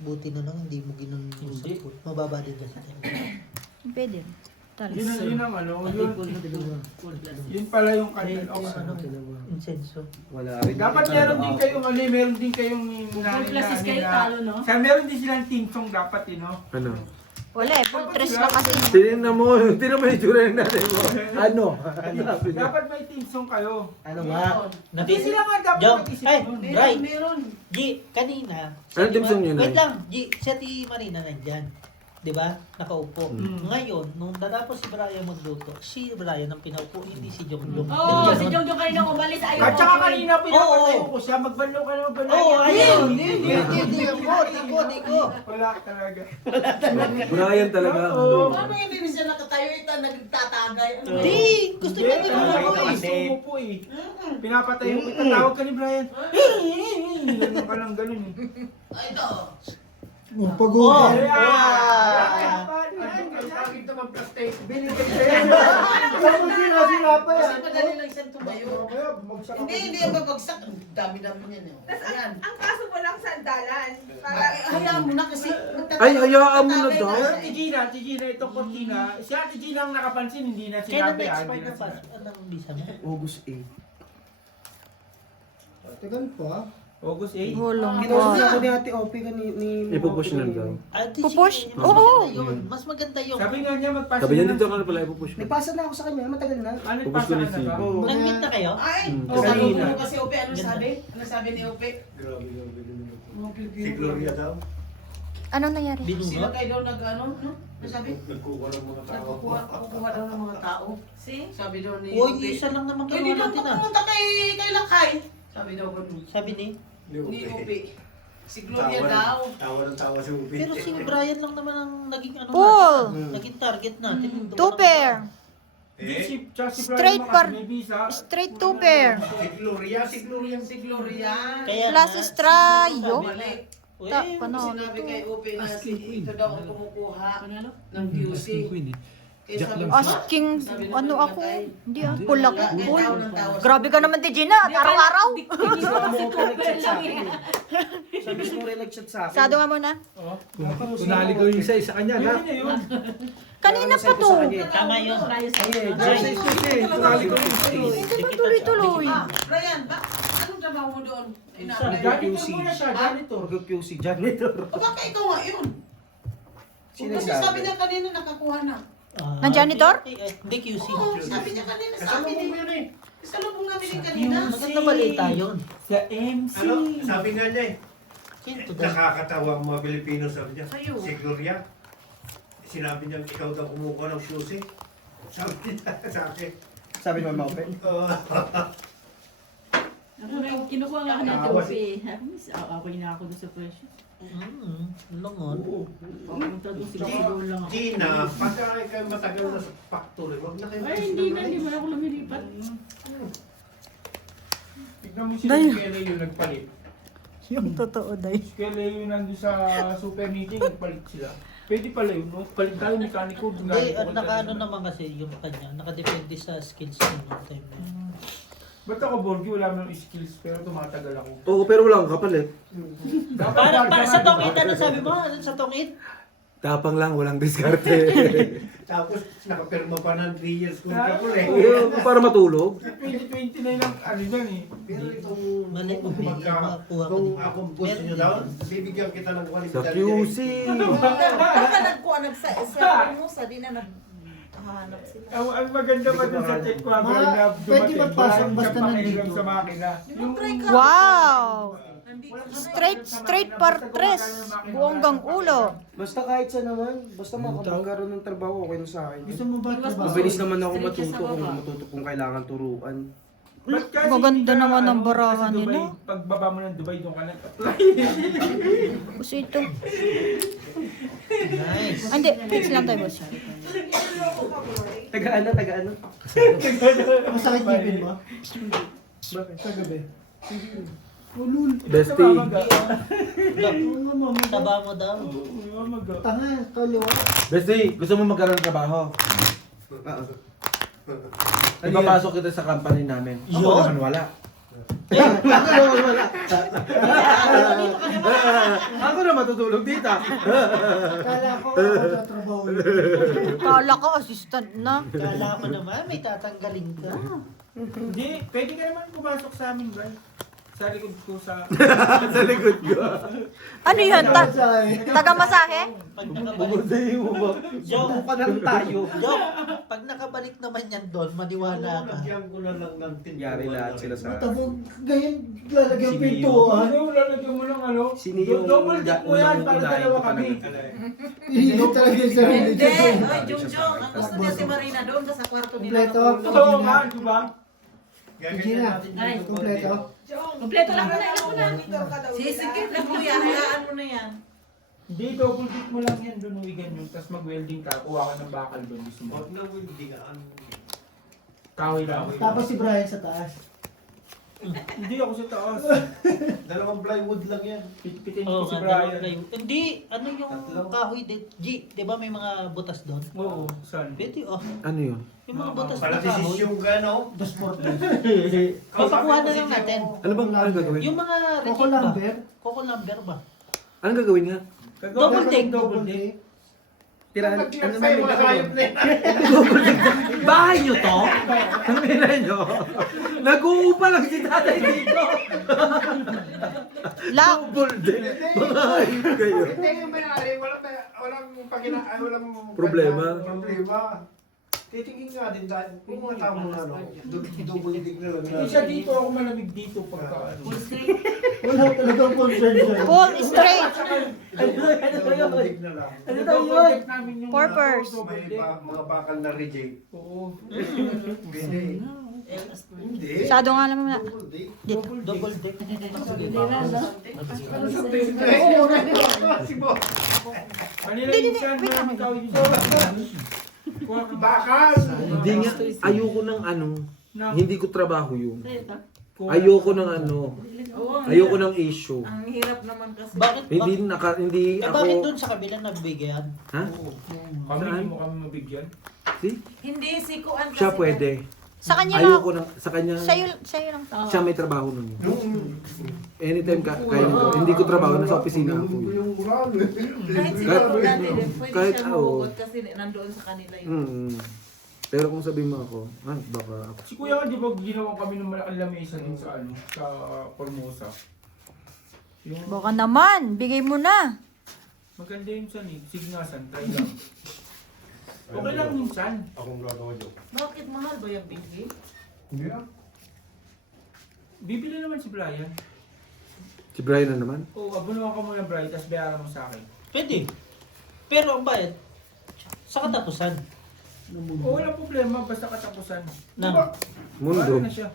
Buti na lang hindi mo ginanusap. Mababa din kasi. Pwede. Talo. Yun ang ano, yun pala yung kandal. Ano? Insenso. Wala rin. Dapat meron din kayong ano, meron din kayong Plus kayo talo, no? Sa meron din silang team song dapat, no? Ano? Wala eh. Full tres lang kasi. Tingnan mo yung itsura ng nanay mo. Ano? Sabi niya. Dapat may team song kayo. Ano nga? Hindi sila nga dapat Jom, mag-isip ay, nun. Ray, Meron. G, kanina. Ano team song yun, Wait Nay? lang, G, si Ate Marina nandyan. Di ba? Nakaupo. Ngayon, nung natapos si Brian magluto, si Brian ang pinaupo, hindi si Jongjong. Oo, si Jongjong kanina umalis. Ayaw At saka ko. kanina pinapatayo ko siya, magbanlo ka na magbanlo. Oo, ayun! Hindi ako. Wala talaga. Brian talaga. Oo. Paano hindi na siya nakatayo ito, nagtatagay? Di! Gusto niya din Talaga ako ikaw eh. gusto mo po eh. Pinapatayo ko, tatawag ka ni Brian. Ganun ka lang, ganun eh. Ito. Pag-uwi. Bakit naman plastic? Binigay sa'yo. Ano sila pa yan? Kasi madali lang siyang tumayo. Hindi yung babagsak. Ang dami-dami niyan. Ayan. Ang kaso mo lang sandalan. Para Hayaan mo na kasi. Ay, hayaan mo na daw. Pero si Gina itong kortina, si Ate Gina ang nakapansin, hindi na Kailan sinabi. na-expire na pa? Anong visa mo? August 8. Tagal pa. August 8. Hulong Kinausap God. ako ni Ate Opie ni Ipupush na daw. Ah, di, Pupush? sige, Oo. Mas maganda yun. Sabi nga niya magpasa Sabi niya na dito lang. ka na pala ipupush mo. Nagpasa na ako sa kanya, matagal na. Ano Pupush pasa ko ni ka na Steve. ba? Oo. Nag-meet na kayo? Ay, Hmm. sabi Kanina. mo kasi Ope, ano sabi? Ano sabi ni Ope? Si Gloria daw. Anong nangyari? Sila Binunot? kayo daw nag-ano, no? Ano sabi? Nagkukuha ng mga tao. Nagkukuha daw ng mga tao. Sabi daw ni Uy, Ope. isa lang naman kayo Pwede daw natin ah. pumunta kay Lakay. Sabi daw ko Sabi ni? ni Ope. Si Gloria daw. Tawa ng tawa si Ubi. Pero si Brian lang naman ang naging ano Paul. natin. Naging target natin. Tupper. Hindi, tsaka si Brian Straight Macas, par- may visa. Straight tupper. Si Gloria, si Gloria. Si Gloria. Kaya Plus nga, Strayo. Balik. Uy, Ta, paano? Sinabi kay Ope na si ito daw ang kumukuha ng QC. Kaya sabi ko, Asking, ano ako? Hindi ah, full ako. Kaya Full. tao ng tawa. Grabe ka naman, Gina. At araw-araw. Hindi ko kasi tupper lang eh. Sa mismo rin nag-chat sa akin. Sado nga muna. Kunali ko yung isa kanya na. Yun na yun. Kanina pa to. tama yun. Jersey State eh. Kunali ko yung isa eh. Hindi ba tuloy-tuloy? Brian, anong trabaho mo doon? Janitor muna siya, janitor. Mag-QC janitor. O baka ikaw nga yun? Sino Kasi sabi? sabi niya kanina nakakuha na. Ah, Ng janitor? Hindi QC. Oo, sabi niya kanina sa akin Kasalubong eh. yun eh. Kasalubong namin din kanina. Maganda balita yun. Sa MC. Ano? Sabi nga niya eh. Sino to? Nakakatawa ang mga Pilipino, sabi niya. Sa'yo. Si Gloria. Sinabi niya, ikaw daw kumukuha ng shoes eh. Sabi niya sa akin. Sabi ni Mama Opie. Oo. Kinukuha nga ako ng trophy eh. Okay na ako doon sa presyo. Lungon. Pumunta doon siguro lang ako. Gina, pagka kayo matagal na sa factory, wag na kayo Ay, hindi na ako lumilipat. Tignan mo si Dayo. Kuya Leo nagpalit. Yung totoo, day. Si Kuya Leo yung nandun sa super meeting, nagpalit sila. Pwede pala yun, no? Palit tayo, mekaniko. Hindi, naka-ano naman kasi yung kanya, nakadepende sa skills niya nung time na yun. Ba't ako, Borgie, wala mo ng skills, pero tumatagal ako. Oo, pero wala kang kapalit. Para sa tongit, ano sabi mo? Ano sa tongit? Tapang lang, walang diskarte. Tapos nakapirma pa ng 3 years contract ulit. Oo, para matulog. 2020 na yung ano dyan eh. Pero itong Mali, makuha ka kung din. akong boss nyo daw, bibigyan kita ng Sa kwalidad. QC. Baka nagkuha nagsa mo sa di na naghahanap sila. Ang maganda pa dun sa check ko, na Pwede magpasok basta nandito. sa makina. Yung try ka. Wow! Straight partres. Buonggang ulo. Basta kahit sa naman, basta makapagkaroon ng trabaho, okay na sa akin. Gusto mo ba trabaho? Mabilis naman ako matuto kung kailangan turuan. Ba't kasi Maganda hindi ka, naman ang ano, barahan sa Dubai, nila. Pagbaba mo ng Dubai, doon ka nag-apply. Kasi ito. Nice. Hindi, fix lang tayo, boss. Taga-ano? Masakit ngipin mo? Bakit? Kagabi. Bestie. Taba mo daw. Tanga, kaliwa. Bestie, gusto mo magkaroon ng trabaho? Ipapasok kita sa company namin. Ako Yun. naman wala. Ako na matutulog dito. Kala ko magtatrabaho yun. Kala ko assistant na. Kala mo naman, may tatanggalin ka. Hindi, pwede ka naman pumasok sa amin, bro. Sa likod ko sa... Sa likod ko. Ano yun? Taga-masahe? Pag nakabalik, Bumusayin mo ba? Joke, Pa lang tayo. Joke, pag nakabalik naman yan doon, maniwala ka. Lagyan ko na lang ng Yari lahat sila sa... Tabog, ganyan lalagyan Sino pintuan. Ano, lalagyan mo ng ano? Sino yung Double check mo yan para unang-unahin dalawa ko kami. Hindi talaga yung sarili Hindi, dyan. oy, Jungjong, ang gusto niya si Marina doon ka sa kwarto nila. Kompleto. Oo nga, di ba? Gina, Ay, kompleto. Kompleto lang na ako na. Sisikip na kuya, hayaan mo na yan. Hindi, double check mo lang yan doon, uwigan yun. Tapos mag-welding ka, kuha ka ng bakal doon. Gusto mo. Huwag na hindi ka. Kahoy lang. Tapos si Brian sa taas. Hindi ako sa taas. Dalawang plywood lang yan. Pitpitin Oo, ko si nga, Brian. Hindi, ano yung kahoy din? G, di ba may mga butas doon? Oo, saan? Pwede, oh. Ano yun? Yung mga butas Para na kahoy. desisyon ka, no? Dos por Papakuha na lang natin. Ano bang gagawin? Yung mga Coco reject ba? lumber. Coco lumber ba? Anong gagawin nga? Double take. Double take. Tirahan, Ano na yung mga hayop na yan? Bahay nyo to? Ang ina nyo? Nag-uupa lang si tatay dito. Lock. Double din. Mga hayop kayo. Hindi yung may-ari, walang Problema. Problema. Titingin nga din dahil kung mga tao mo ano, double dig na lang. Hindi siya dito, ako malamig dito pagka ano. Wala talagang concern siya. Full straight. Double dig na lang. Ano daw yun? Namin yung Purpose. May mga bakal na reject. Oo. Hindi. Hindi. Masyado nga naman na. Double dig. Dito. Double deck. Si Bo. Kanila yung siyan, malamig tao yung Bakal! Hindi nga, ayoko ng ano. Hindi ko trabaho yun. Kung- Ayoko ng ano. Ayoko ng issue. Ang hirap naman kasi. Bakit? Hindi Eh, ako... bakit doon sa kabila nagbigyan? Ha? Kami, hindi mo kami mabigyan. See? Hindi, si Kuan kasi. Siya pwede. Sa kanya lang. Ayoko ng... Sa kanya... Sa'yo lang. Siya may trabaho nun. Anytime kaya nito. Hindi ko trabaho. Nasa opisina ako. Yung uran. Kahit si Kahit- Kuan dati din, pwede kahit siya ako. mahugot kasi nandoon sa kanila yun. Pero kung sabihin mo ako, baka ako. Si Kuya, di ba ginawa kami ng malaking lamesa din sa ano, sa Formosa. Yung Baka naman. Bigay mo na. maganda yung san eh, signasan, try lang. Okay lang minsan. Akong gagawa yun. Bakit mahal ba yung bigay? Hindi ah. Bibili naman si Brian. Si Brian na naman. Oo, abunuhan ka muna Brian, tapos bayaran mo sa akin. Pwede. Pero ang bayad, sa katapusan. Oo, walang problema, basta katapusan. Na, Mundo. Wala na siya.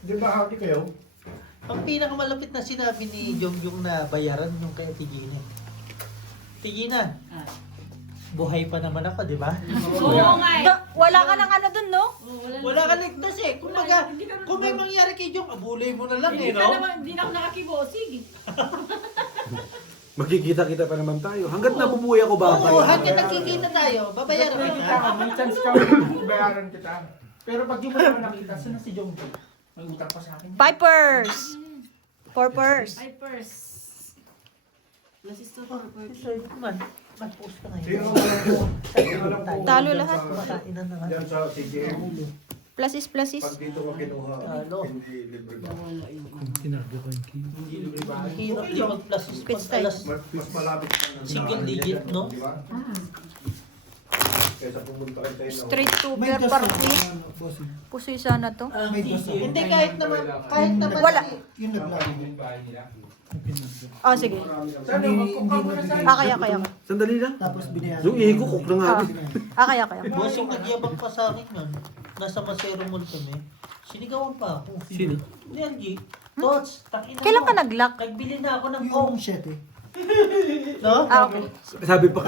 Di ba happy kayo? ang pinakamalapit na sinabi ni Jongjong na bayaran yung kay Tigina. Tigina, buhay pa naman ako, di ba? Oo nga eh. Wala ka ng ano dun, no? Wala ka ligtas eh. Kumbaga, kung may mangyari kay Jong, abulay mo na lang eh, Hindi no? ka naman, hindi na ako nakakibosig. Magkikita-kita pa naman tayo. Hanggat nabubuhay ako ba? Oo, hanggang nagkikita tayo, babayaran May kita. kita ka, may chance ka, bayaran kita. Pero pag di mo naman nakita, saan na si Jong? May utang pa sa akin. Pipers. Purpers. Ay, purse. Nasisto ko. So, man, mag-post ka Sino ngayon. alam po? Talo lahat. Kumakain na naman. Yan sa CGM. Pluses, pluses. Pag dito ka kinuha, Talo. hindi libre ba? Hindi libre ba? Hirap din mag-plus Spits pag alas Mas malapit ka na. Single digit, no? Di ba? Kaysa pumunta kayo tayo na. Straight to May per dos party. na, bossing. Pusoy sana to. May dos na. Hindi, kahit naman Wala. Yung naglago. Oh, sige. Sana, magkuka mo na sana. Kaya. Sandali lang. Tapos binayaran. Yung ihi ko, cook na nga. Kaya. boss yung nagyabang pa sa akin yun. Nasa Masero Mall kami. Sinigawan pa ako. Sino? Ni Angie. Tots, takin na Kailan mo. ka nag-lock? Nagbili na ako ng Yung coke. 7. No? Okay.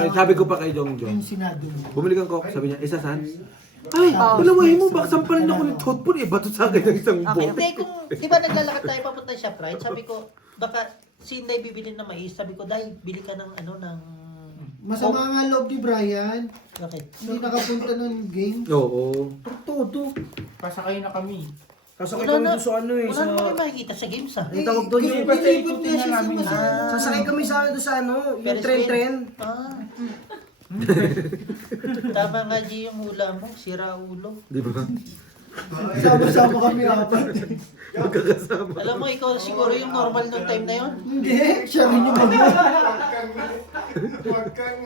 Sabi ko pa kay Jong Jong. Yung sinado mo. Bumili kang coke, sabi niya, isa sans. Ay, Oh. dalawahin mo, baka sampalin ako ng totpon eh. Bato sa akin ng isang Okay. buo. Hindi, kung, di ba naglalakad tayo papunta sa ShopRite, sabi ko, baka si Inday bibili na mais, sabi ko, dahil bili ka ng ano, ng... Masama nga loob ni Brian. Bakit? Hindi nakapunta ng game. Oo. Todo. Pasakay na kami. Sasakay Wala kami na. doon sa ano eh. Wala Sa... naman kayo makikita sa games ah. Ang tawag doon yung... basta Nilipot ikutin niya na siya sa namin. masaya. Sasakay kami sa doon sa ano, yung Ferris tren-tren. Ah. Tama nga G yung hula mo, sira ulo. Di ba? Sama-sama kami apat. Magkakasama. Alam mo, ikaw siguro yung normal nung time na yon. Hindi, siya rin yung mag- Huwag kang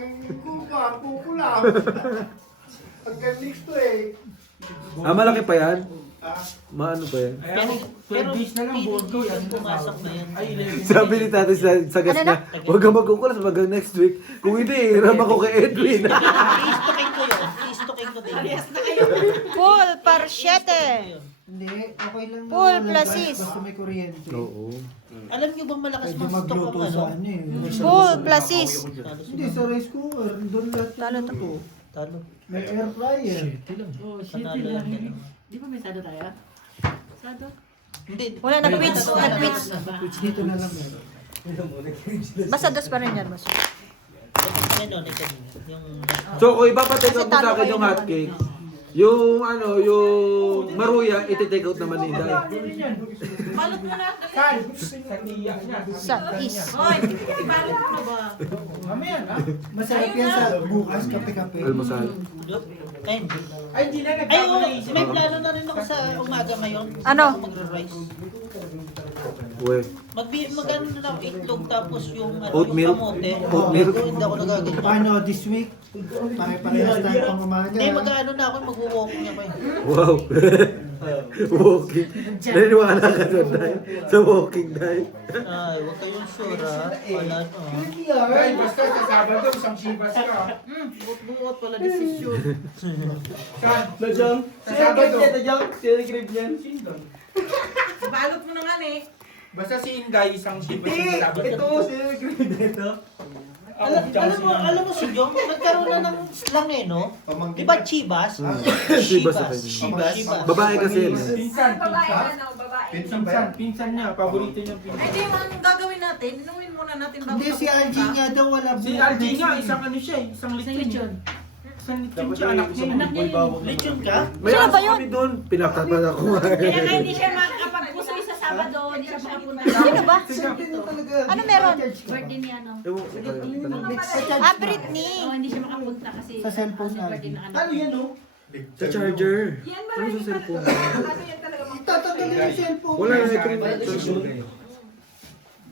kukulam. Hanggang next to eh. Malaki pa yan? Ah, Maano pa yan? Ayan, 12 days na lang, board ko yan. Pumasok na yan. Ay, 11. Sabi ni tatay sa gas Ano niya, huwag kang magkukulas hanggang next week. Kung hindi, hiram ako kay Edwin. I-stocking ko yun. I-stocking ko din. Full par 7. Hindi, okay lang. na Full walang pluses. gas, Basta may kuryente. Oo. Alam niyo bang malakas Pwede mag-stock ang magluto ano? sa ano eh. Full pluses. Hindi, sa rice cooker. Doon lahat. Talo to. luto. Talo. May air fryer. Oh, shit. Panalo yan yan. Di ba may sado tayo? Sado? Hindi. Wala, nag-quits. Nag-quits. Dito na lang meron. Basta dos pa rin yan, boss. Ano, yung... So, kung ipapatake out mo Kasi talo sa akin kayo yung ng hotcakes, yung ano, yung maruya, iti-take out naman ni Inday. Balot mo na. Saan? Sa niya niya. Sa is. Hoy, balot mo na ba? Mamaya na. Masarap yan sa bukas, kape-kape. Almusal. Ay, Ay, hindi na ay, nagbago oh, na isip. may plano na rin ako sa umaga ngayon. Ano? Ako magre-rice. Uwe. Mag-ano na lang itlog tapos yung ano, Oatmeal? yung kamote. Oatmeal? Hindi ako nagaganyan. Paano this week? Pare-parehas tayo pang umaga. Hindi, mag-ano na ako, mag-walking ako eh. Wow. Walking. Naniwala ka doon, Day? Sa walking, Day? Ay, huwag kayong sure ah. Wala no. Ay, basta sa Sabado, isang shibas ka. Buot-buot wala desisyon. Saan? Najang? Sa Sabado. Najang? Sino nag-grade yan? Balot mo na nga eh. Basta si Inday, isang shibas Hindi! sa Sabado. Ito, sino nag-grade ito? Alam mo si Jong, nagkaroon na ng slang eh, no? Di ba Chivas? Chivas sa kanya. Chivas. Babae kasi yun. Pinsan, Babae pinsan. na, babae. Pinsan niya, paborito niya Ay, pinsan. di man gagawin natin. Inumin muna natin bago Hindi, si ka RG pumunta. nga daw wala Si bukas RJ next nga, week. isang ano siya, isang Isang lechon. lechon. Isang lechon siya, anak niya. Anak niya yun. Lechon ka? May Sino ba aso yun? kami doon. Pinaktapan ako. Kaya nga hindi siya makakapag-pusoy sa Sabado, hindi siya makapunta. Sino ba? Hindi na talaga. Ano meron? Birthday niya, no? Ewan ko, tanong. Ah, Britney. Oh, hindi siya makapunta kasi Sa cellphone ano, na. birthday ng anak. Ano yan, no? Sa charger. Yan, Ano marami sa pa. cellphone? Ano yan talaga mga Itatanggalin yung cellphone. Wala na ito.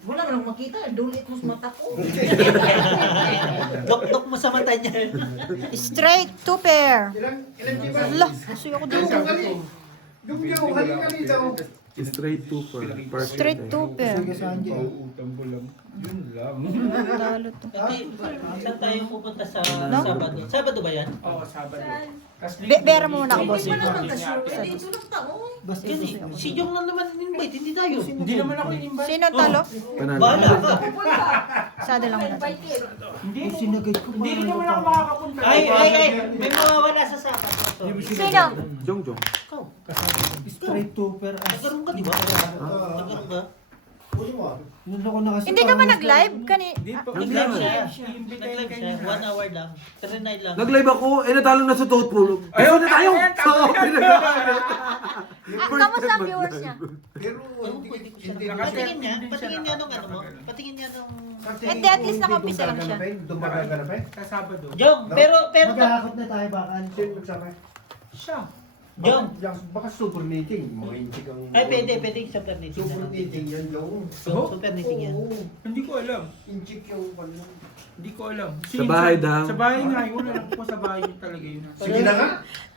Wala man akong makita. Dulit mo sa mata ko. Dok-dok mo sa mata niya. Straight to pair. ilan ba? Allah, gusto ako dito. Gumiyaw, halika rito. Straight two per. Straight two pair. Sige sa Angie. Pauutang ko lang. Yun lang. Talo to. Saan tayo pupunta sa No? Sabado? Sabado ba yan? Oo, Sabado. Bera mo muna ako, boss. Hindi pa naman ka-sure. Hindi ito lang taon. Basta Yan eh. Si Jong lang naman invite, hindi tayo. Hindi naman ako in-invite. Sino talo? Panalo. Bahala ka. Sado lang muna. Hindi, sinagad ko hindi rin naman ako makakapunta. Ay, may mawawala sa Sabado. Sino? Jong. Ikaw, straight two per as. nagkaroon ka, di ba? Nagkaroon ka? Yun ako nakasama. Hindi ka ba nag-live? Hindi pa. Nag-live siya. I-invite Nag-live siya. 1 hour lang. 39 lang. Nag-live ako, natalo na sa Toad Pool. Ayaw na tayo! Kamusta ang viewers niya? Pero Ewan ko, hindi ko siya. Patingin niya nung ano mo. Patingin niya nung... Hindi, at least nakampisa lang siya. Dumagal ka na pa eh? Sa Sabado. Jong, pero... Maghahakot na tayo baka. Sino nagsama? Siya. Jong. Baka super meeting. Mga inchik ang... Ay, pwede super meeting Super na. meeting yan yung... Super meeting yan. Oo. Hindi ko alam. Inchik yung... Hindi ko alam. Sa bahay daw. Sa bahay nga yun. Alam ko sa bahay yun talaga yun. Sige na nga.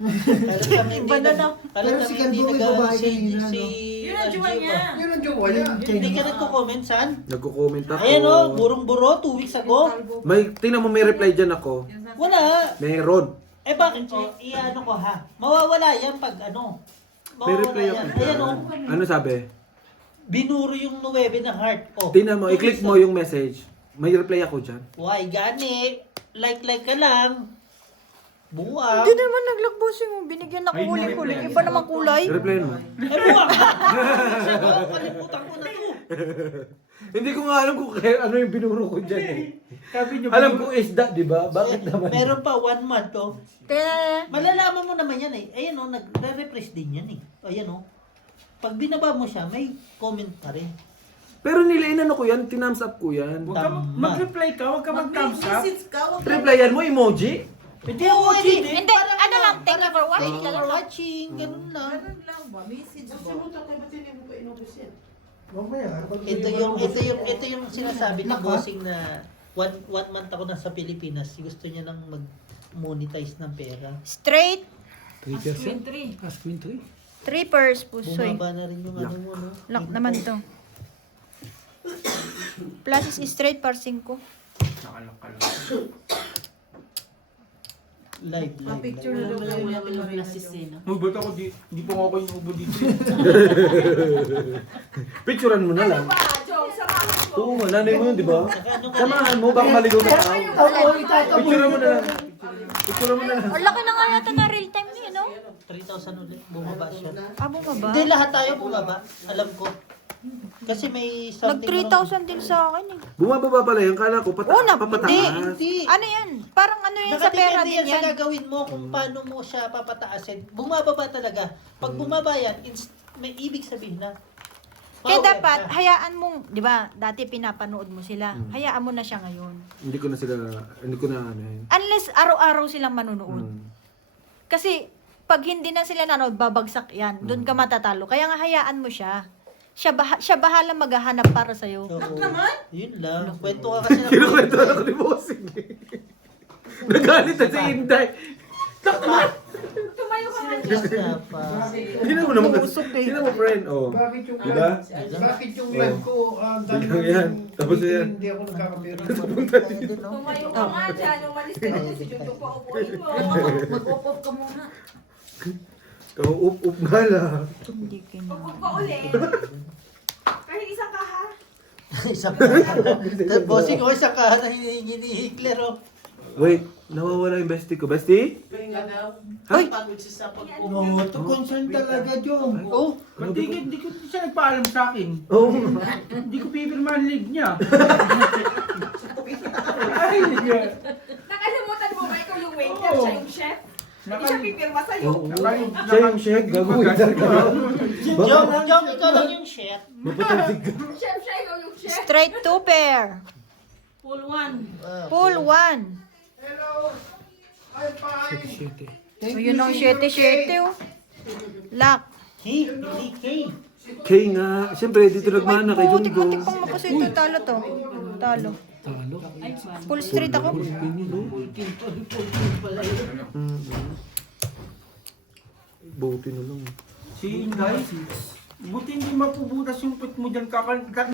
Alam si kami hindi Kalbo may nag- babae si kanina, no? Yun ang jowa niya. Yun ang jowa niya. Hindi ka nagko-comment, san? Nagko-comment ako. Ayan o, burong-buro, 2 weeks ago. May, tingnan mo, may reply dyan ako. Wala. Meron. Eh bakit? I-ano ko ha? Mawawala yan pag ano. May Mawawala reply ako. yan. Ayan o. Ano sabi? Binuro yung 9 na heart. Oh. Tingnan mo, i-click mo yung message. May reply ako dyan. Why gani? Like ka lang. Buwang. Hindi naman naglakbosing mo. Binigyan ako huli-huli. Iba naman kulay. I-reply mo. Eh buwang ka! Sabi ko, kalimutan ko na to. Hindi ko nga alam kung ano yung binuro ko dyan eh. Sabi niyo, Alam ko isda, di ba? Bakit naman? Meron pa 1 month oh. Kaya, Malalaman mo naman yan eh. Ayan o, nagre-refresh din yan eh. Ayan o. Pag binaba mo siya, may comment pa rin. Pero nilainan ko yan, tinums up ko yan. Huwag ka mag-reply ka, huwag ka mag-thumbs up. Mag-message ka. Wag ka. Replyan mo, emoji? Hindi ako hindi, ano lang, thank you for watching. Thank you for watching. Ganun lang. Ganun lang ba? Message ba? Mamaya. Ito yung sinasabi ni Bossing na one month ako nasa Pilipinas. Gusto niya lang mag-monetize ng pera. Straight, Ask Queen 3. 3 pairs pusoy. Bumaba na rin yung ano mo, no? Lock naman to. Plus is straight par 5. Nakalak ka lang. Live. Picture na daw lang namin yung nasisina. Ba't ako di pa ako yung ubo dito. Picturean mo na lang. Ba, Joe, samahan mo. Oo, nanay mo yun, di ba? Samahan mo, baka maligaw na tao. Picturean mo na lang. Picturean mo na lang. Ang laki na nga yata na real time niya, no? 3,000 ulit. Bumaba siya. Ah, bumaba? Hindi, lahat tayo bumaba. Alam ko. Kasi may Nag something 3,000 din sa akin eh. Bumababa pala yun, kala ko papataas. Hindi. Ano yan? Parang ano yan sa pera Nakadepende din yan sa yan. gagawin mo kung paano mo siya papataasin. Bumababa talaga. Pag bumaba yan, may ibig sabihin na. Kaya power dapat, ka. hayaan mong, di ba, dati pinapanood mo sila. Hayaan mo na siya ngayon. Hindi ko na ano yun. Unless araw-araw silang manunood. Hmm. Kasi, pag hindi na sila nanood, babagsak yan. Doon ka matatalo. Kaya nga hayaan mo siya. Siya bahala maghahanap para sa'yo. So, yun lang. Kwento ka kasi Kinukwento ako ni Bossing. Nagalit na si Inday. Tumayo ka nga. Diyos na pa. Hindi na mo naman kasi. Hindi na mo friend. Oh. Bakit yung Diba? Bakit yung live ko Biglang yan. Tapos yan. Hindi ako nagkakapera. Tumayo ka nga dyan. Umalis ka na dyan. Si Jojo pa upuin mo. Mag-off ka muna. Up nga lang. Hindi kina. Upog pa ulit. Kahit isang kaha. Isang bossing ko, isang kahan na hinihingi ni Hitler. Oh. Wait, nawawala yung bestie ko. Bestie? Hoy! Oo, to concern talaga, Jong. Oh, Ba't di ko siya nagpaalam sa akin? Oo. Hindi ko pipirmahan league niya. Ay, Nakalimutan mo ba ikaw yung waiter? Oo. Siya yung chef? Hindi siya pipirma sa'yo. Siya yung chef, gagawin ka. Jong, ikaw lang yung chef. Mapatalsig ka. Chef siya, ikaw yung chef. Straight 2 pair. Full 1. Full 1. Hello! I'm fine! So, yun ang 7-7 oh. Lock. Hindi K. Kay nga, siyempre dito nagmana kay Putik Junggo. putik pang mapuso ito. Talo to. Talo. Talo. Full straight ako. Buti na lang. Si Inday. Buti hindi mapubutas yung put mo dyan.